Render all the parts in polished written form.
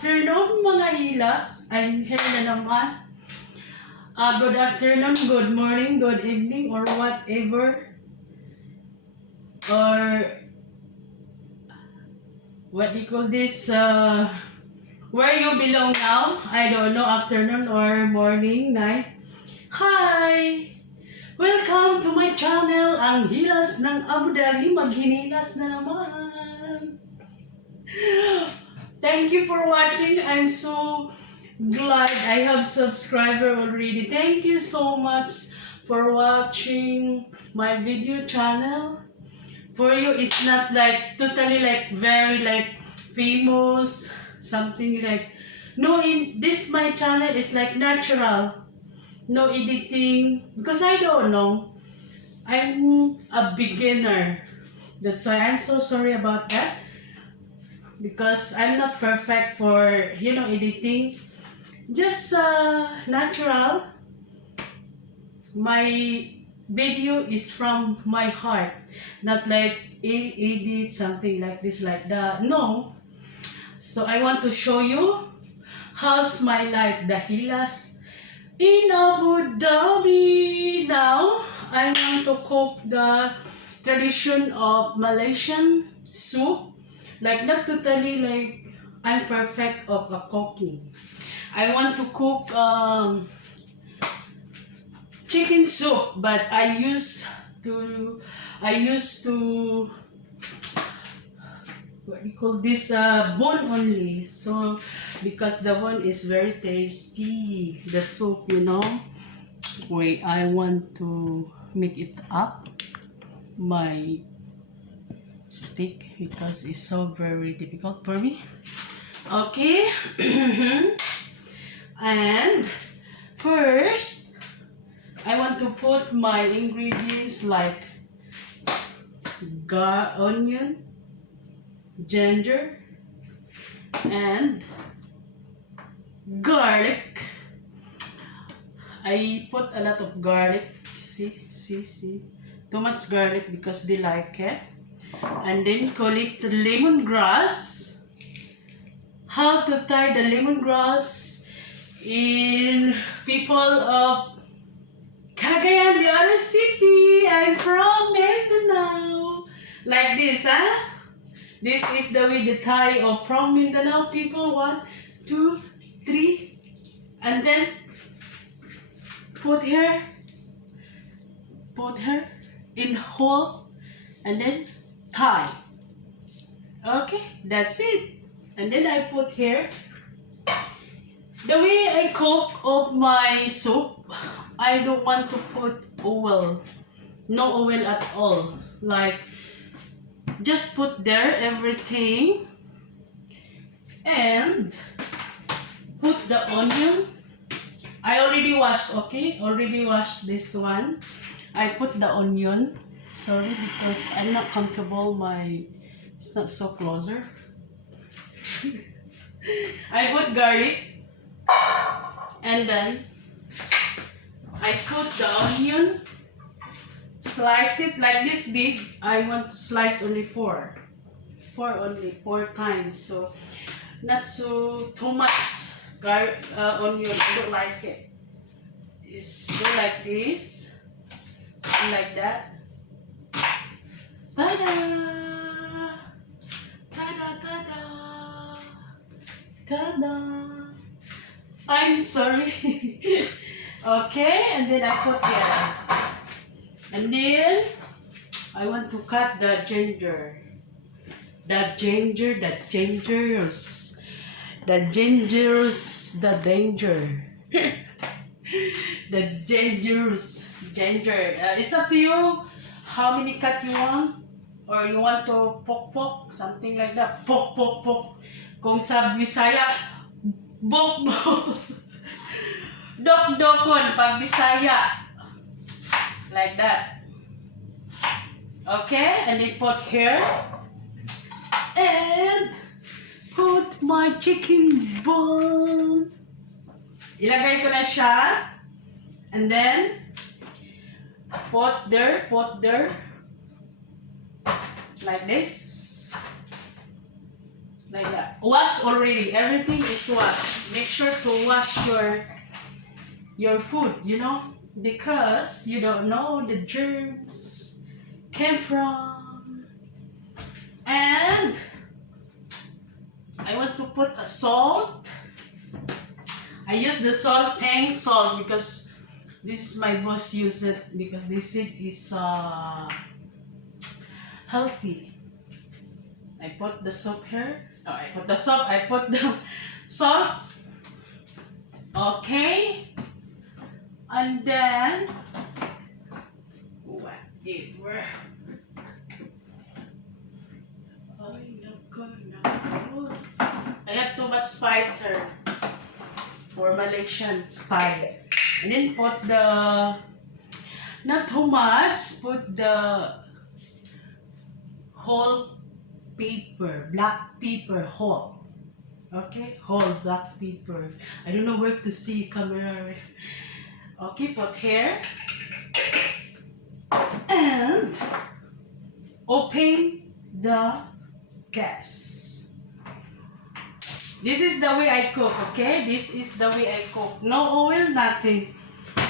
afternoon mga hilas. I'm here na naman. Good afternoon, good morning, good evening, or whatever. Or what do you call this? Where you belong now? I don't know, afternoon or morning, night. Hi! Welcome to my channel, ang hilas ng Abu Dhabi. Maghinilas na naman. Thank you for watching. I'm so glad I have subscriber already. Thank you so much for watching my video channel. For you, it's not like totally like very like famous, something like no. In this my channel is like natural, no editing because I don't know. I'm a beginner. That's why I'm so sorry about that. Because I'm not perfect for, editing. Just natural. My video is from my heart. Not like edit, something like this, like that. No. So I want to show you how's my life, the hilas in Abu Dhabi. Now, I want to cook the tradition of Malaysian soup. Like not totally like I'm perfect of a cooking. I want to cook chicken soup, but I used to what do you call this, bone only. So because the bone is very tasty, the soup, Wait, I want to make it up my stick because it's so very difficult for me. Okay. And first I want to put my ingredients like onion, ginger, and garlic. I put a lot of garlic. See. Too much garlic because they like it. And then call it lemongrass. How to tie the lemongrass in people of Cagayan de Oro City. I'm from Mindanao. Like this, huh? This is the way the tie of from Mindanao people. 1, 2, 3, and then put her in hole, and then tie. Okay, that's it. And then I put here. The way I cook of my soup, I don't want to put oil. No oil at all. Like, just put there everything. And put the onion. I already washed, okay? Already washed this one. I put the onion. Sorry, because I'm not comfortable. It's not so closer. I put garlic, and then I put the onion, slice it like this big. I want to slice only four times, so not so too much onion. I don't like it. It's go like this, and like that. Ta-da! Ta-da, ta-da! Ta-da! I'm sorry. Okay, and then I put here. And then I want to cut the ginger. The dangerous ginger. It's up to you how many cut you want, or you want to poke, something like that. Poke. Kung sa Bisaya, bok. Dok-dokon pag Bisaya. Like that. Okay, and then put here. And put my chicken bone. Ilagay ko na siya. And then put there. Like this. Like that. Wash already. Everything is washed. Make sure to wash your food, you know, because you don't know the germs came from. And I want to put a salt. I use the salt, pink salt, because this is my boss use it because they say it's healthy. I put the soap here. Oh, I put the soap. I put the salt. Okay. And then whatever. Oh, no. I have too much spice here for Malaysian style. And then put the not too much. Put the whole pepper, black pepper, whole. Okay, whole black pepper. I don't know where to see camera. Okay, put here. And open the gas. This is the way I cook, okay? This is the way I cook. No oil, nothing.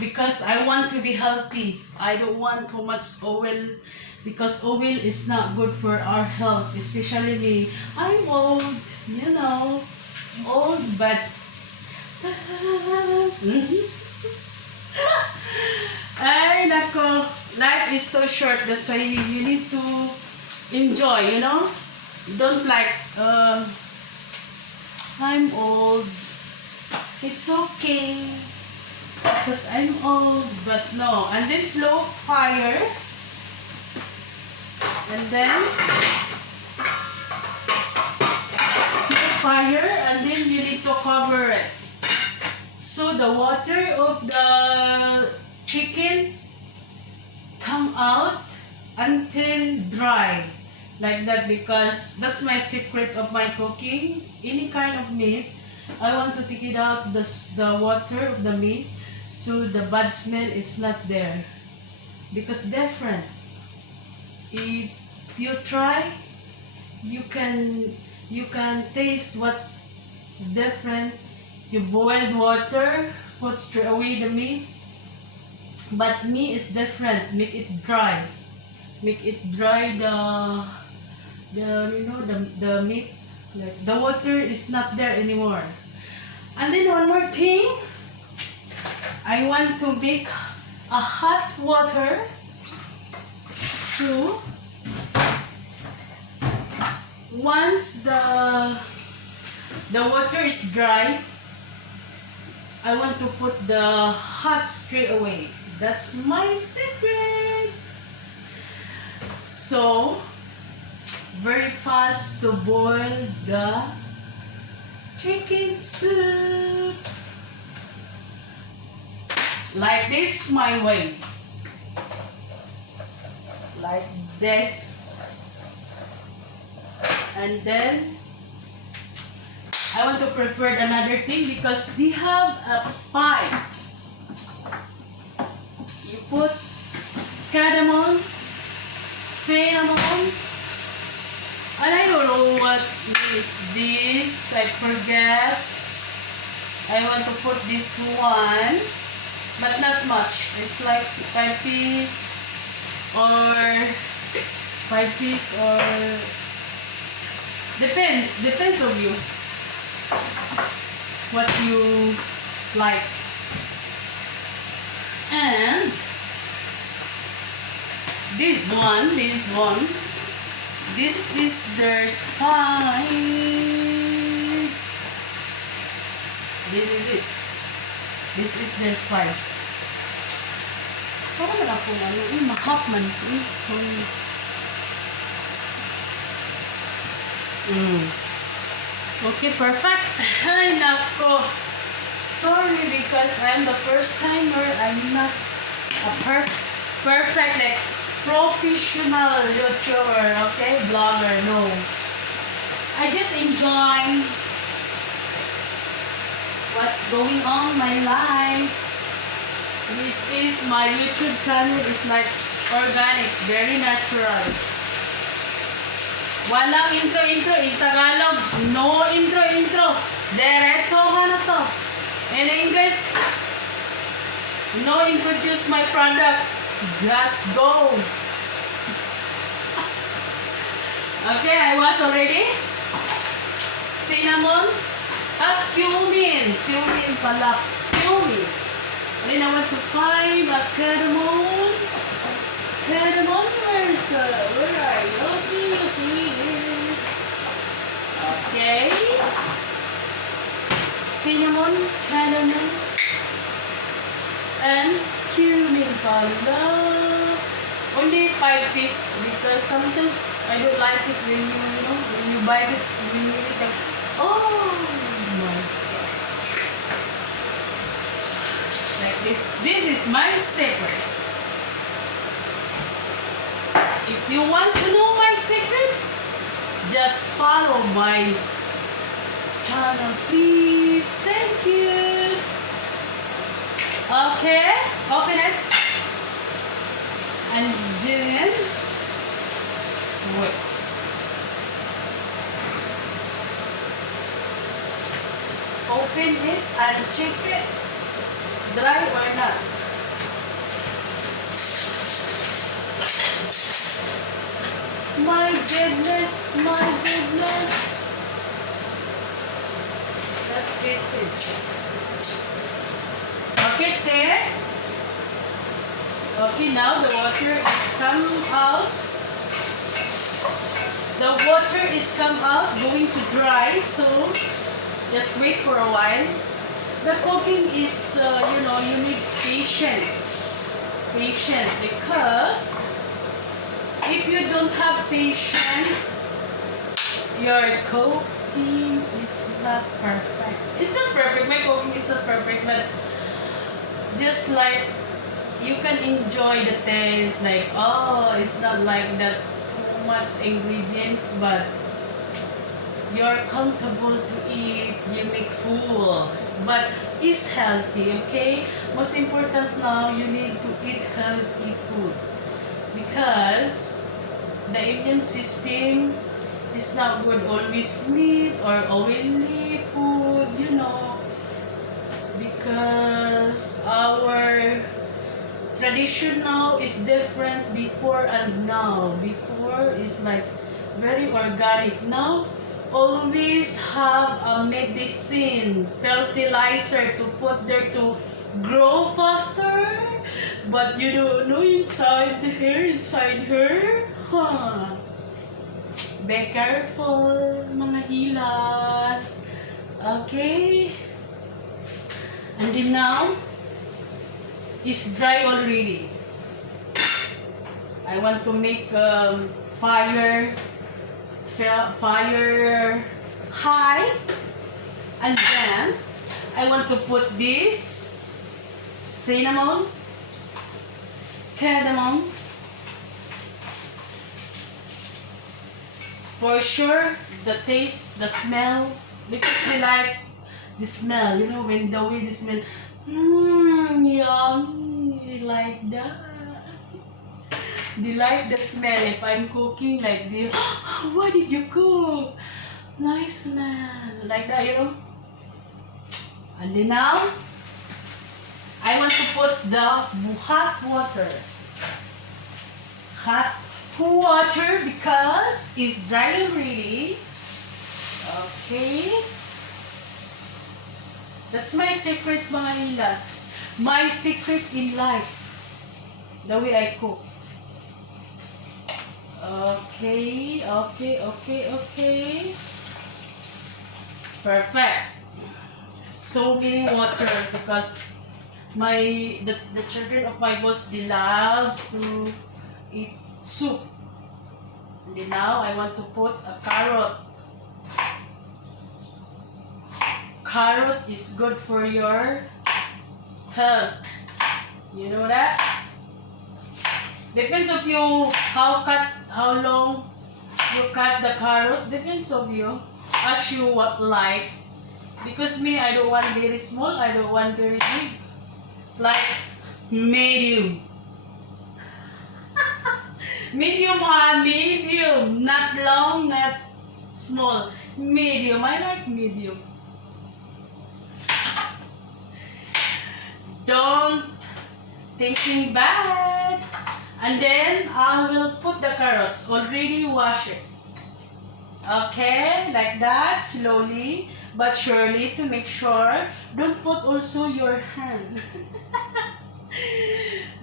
Because I want to be healthy. I don't want too much oil. Because oil is not good for our health. Especially me. I'm old, you know. Old, but... Ay, nako. Life is so short. That's why you need to enjoy, you know? Don't like, I'm old. It's okay. Because I'm old, but no. And then slow fire. And then slow fire, and then you need to cover it. So the water of the chicken come out until dry. Like that, because that's my secret of my cooking. Any kind of meat, I want to take it out the water of the meat so the bad smell is not there. Because different. If you try, you can taste what's different. You boiled water, put straight away the meat. But meat is different. Make it dry. Make it dry the meat. Like the water is not there anymore. And then one more thing. I want to make a hot water to once the water is dry, I want to put the hot straight away. That's my secret. So very fast to boil the chicken soup. Like this, my way. Like this. And then I want to prepare another thing because we have a spice. You put cardamom, cinnamon, and I don't know what is this. I forget. I want to put this one, but not much. It's like 5 pieces or depends on you. What you like. And this is their spice. This is it. This is their spice. Parang wala po mahap man. Sorry. Okay, perfect. Ay, nako. Sorry because I'm the first timer. I'm not a perfect like professional YouTuber, okay? Blogger, no. I just enjoy what's going on in my life. This is my YouTube channel. It's like organic, very natural. Walang intro-intro. In Tagalog, no intro-intro. Diretsohan na to. In English, no introduce my product. Just go. Okay, I was already. Cinnamon. Cumin. Cumin pala. Cumin. Then I want to find a cardamom. Cardamom, where are you? Here. Okay. Cinnamon, cardamom, and cumin pala. Only 5 pieces because sometimes I don't like it when you buy it, when you eat it. Oh my. Like this. This is my secret. If you want to know my secret, just follow my channel, please. Thank you. Okay, open it. And then, wait. Open it and check it. Dry or not. My goodness, my goodness. Let's fix it. Okay, check. Okay, now the water is come out. The water is come out, going to dry, so just wait for a while. The cooking is, you need patience. Patience, because if you don't have patience, your cooking is not perfect. It's not perfect. My cooking is not perfect, but just like you can enjoy the taste. Like, oh, it's not like that too much ingredients, but you're comfortable to eat. You make full, but it's healthy. Okay. Most important now, you need to eat healthy food. Because the immune system is not good always meat or oily food, because our tradition now is different before and now. Before is like very organic. Now always have a medicine, fertilizer to put there to grow faster, but you don't know inside her. Huh. Be careful, mga hilas. Okay. And then now, it's dry already. I want to make fire high, and then I want to put this cinnamon, cardamom. For sure, the taste, the smell, because we like the smell, when the way the smell, yummy, like that. They like the smell. If I'm cooking like this, what did you cook? Nice smell, like that, And then now, I want to put the hot water. Hot water because it's dry already. Okay. That's my secret, mga hilas. My secret in life. The way I cook. Okay. Perfect. So many water because the children of my boss, they loves to eat soup. And then now I want to put a carrot. Carrot is good for your health. You know that? Depends of you how long you cut the carrot. Depends of you as you like. Because me, I don't want very small. I don't want very big. Like medium. Medium, medium. Not long, not small. Medium. I like medium. Don't thinking bad. And then I will put the carrots. Already wash it. Okay, like that, slowly but surely, to make sure. Don't put also your hand.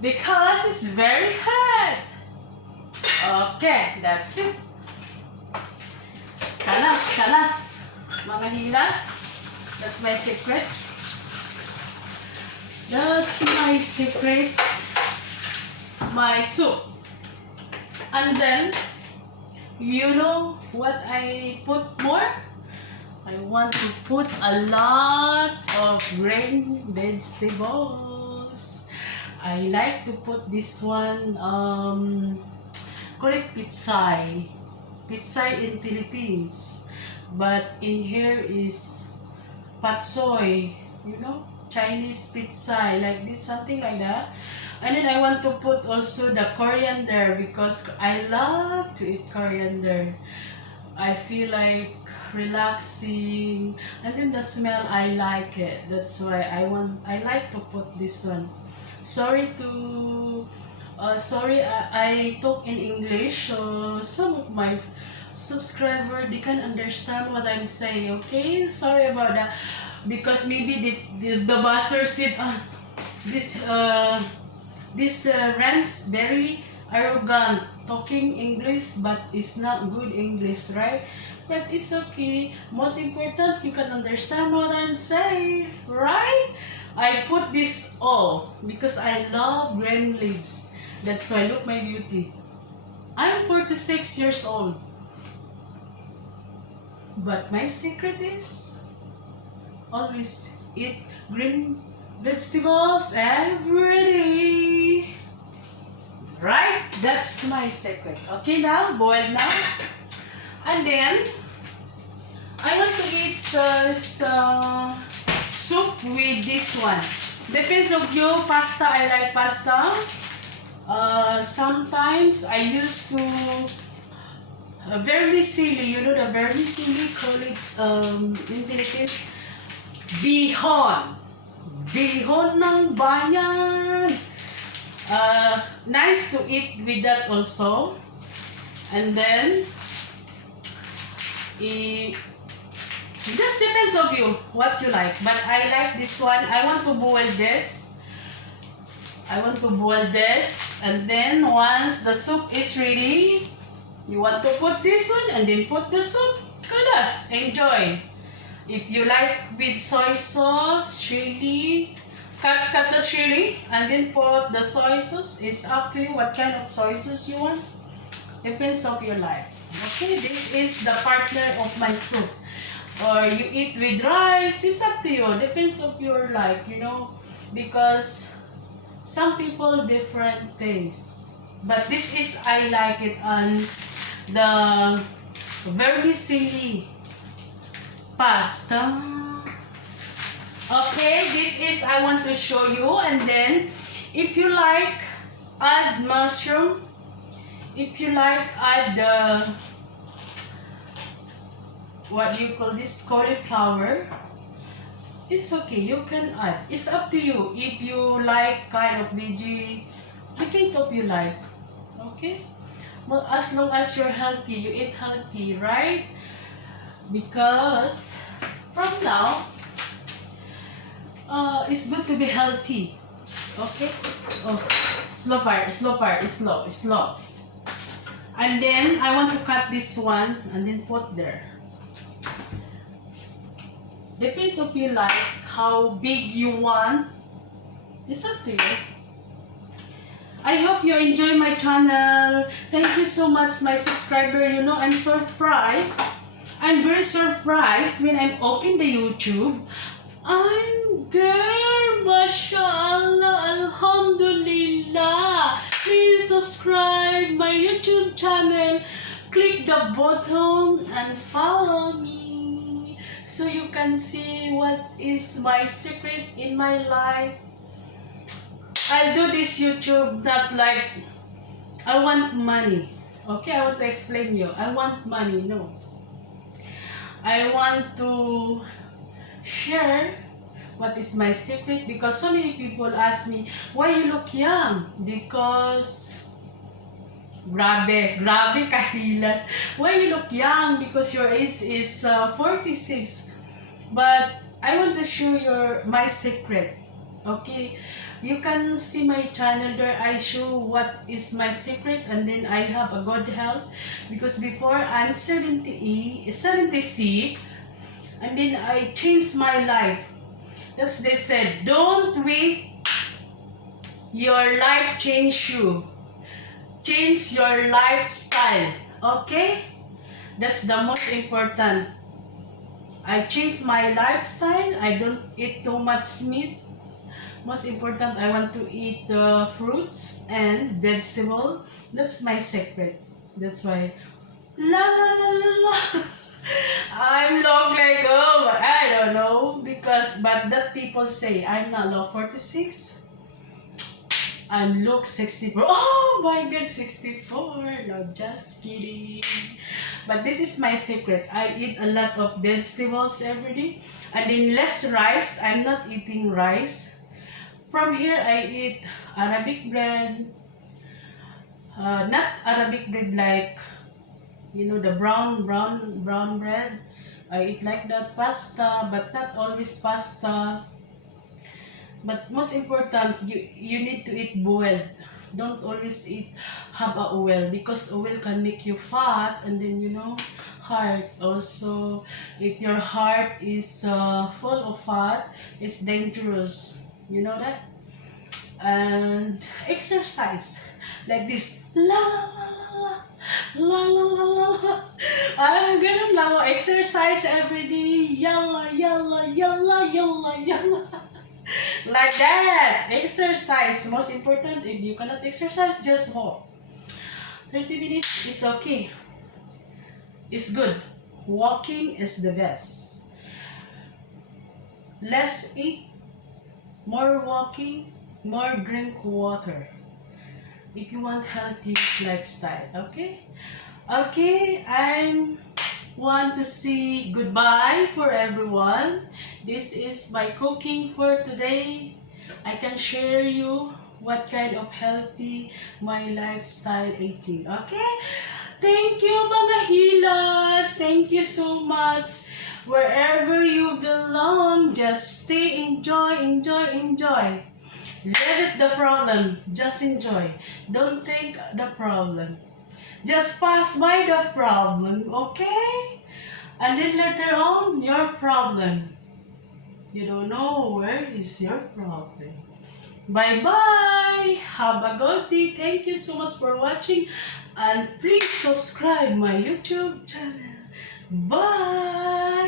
Because it's very hot. Okay, that's it. Kalas, kalas. Mga hilas. That's my secret. That's my secret. My soup. And then, you know what I put more? I want to put a lot of green vegetables. I like to put this one, call it pitsay. Pitsay in Philippines. But in here is patsoy, you know? Chinese pitsay, like this, something like that. And then I want to put also the coriander because I love to eat coriander. I feel like relaxing, and then the smell, I like it. That's why I like to put this one. Sorry, I talk in English, so some of my subscriber, they can understand what I'm saying. Okay, sorry about that, because maybe the buzzer said, this Rance very arrogant talking English, but it's not good English, right? But it's okay. Most important, you can understand what I'm saying, right? I put this all because I love green leaves. That's why, look my beauty. I'm 46 years old. But my secret is always eat green vegetables every day. Right? That's my secret. Okay, now, boiled now. And then, I want to eat soup with this one. Depends of you, pasta, I like pasta. Sometimes I used to vermicelli, you know the vermicelli, call it in Philippines, bihon. Bihon ng bayan. Nice to eat with that also. And then, it just depends of you what you like. But I like this one. I want to boil this. And then once the soup is ready, you want to put this one and then put the soup. Kalas, enjoy. If you like with soy sauce, chili, cut the chili and then put the soy sauce. It's up to you what kind of soy sauce you want. Depends of your life. Okay, this is the partner of my soup. Or you eat with rice, it's up to you. Depends of your life, you know. Because some people different tastes. But this is, I like it on the vermicelli pasta. Okay, this is I want to show you. And then if you like, add mushroom. If you like, add the what do you call this, cauliflower. It's okay, you can add. It's up to you if you like kind of veggie. Depends of you like. Okay, well, as long as you're healthy, you eat healthy, right? Because from now, it's good to be healthy. Okay? Oh, slow fire, it's slow. And then, I want to cut this one and then put there. Depends if you like how big you want. It's up to you. I hope you enjoy my channel. Thank you so much, my subscriber. You know, I'm surprised. I'm very surprised when I'm open the YouTube. I'm there, mashallah, alhamdulillah. Please subscribe my YouTube channel. Click the button and follow me so you can see what is my secret in my life. I'll do this YouTube not like I want money. Okay, I want to explain you. I want money. No. I want to share what is my secret, because so many people ask me, why you look young? Because grabe kahilas. Why you look young? Because your age is 46. But I want to show my secret. Okay, you can see my channel there. I show what is my secret, and then I have a good health, because before I'm 76, and then I changed my life. That's they said, don't wait your life change you. Change your lifestyle. Okay? That's the most important. I changed my lifestyle. I don't eat too much meat. Most important, I want to eat fruits and vegetable. That's my secret. That's why la la la la la. I'm long like, oh, I don't know, because but that people say I'm not long 46. I'm look 64. Oh my god, 64. No, just kidding. But this is my secret. I eat a lot of vegetables every day, and then less rice. I'm not eating rice. From here, I eat Arabic bread. Not Arabic bread like, the brown bread. I eat like that. Pasta, but not always pasta. But most important, you need to eat boiled. Don't always eat have a oil, because oil can make you fat, and then heart also. If your heart is full of fat, it's dangerous. You know that. And exercise like this. La la la la la la la. I'm gonna now exercise every day. Yalla yalla yalla yalla yalla. Like that. Exercise. Most important, if you cannot exercise, just walk. 30 minutes is okay. It's good. Walking is the best. Less eat, more walking, more drink water. If you want healthy lifestyle, okay? Okay, I want to say goodbye for everyone. This is my cooking for today. I can share you what kind of healthy my lifestyle eating. Okay? Thank you mga healers. Thank you so much. Wherever you belong, just stay, enjoy, enjoy, enjoy. Let it the problem. Just enjoy. Don't think the problem. Just pass by the problem, okay? And then later on, your problem. You don't know where is your problem. Bye-bye. Have a good day. Thank you so much for watching. And please subscribe my YouTube channel. Bye.